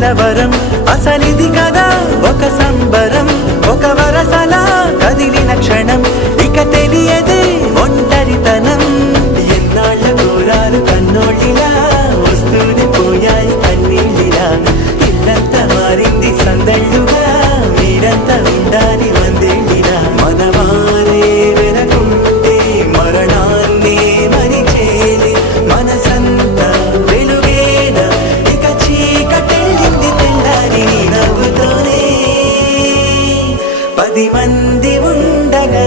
కలవరం అసలిది కదా ఒక సంబరం ఒక వరసలా కదిలిన క్షణం ఇక తెలియదే ఒంటరితనం ఎన్నాళ్ళ కోరాలు కన్నోళ్ళిలా వస్తూనే పోయాయి కన్నీళ్ళిలా ఇల్లంతా మారింది సందళ్ళుగా మీరంతా ఉండాలి వందేళ్ళిలా మనవారే వెనకుంటే మరణాన్నే మరిచేది మనసంతా వెలుగేన ఇక చీకటెళ్ళింది తెల్లారి నవ్వుతోనే 10 మంది ఉండగా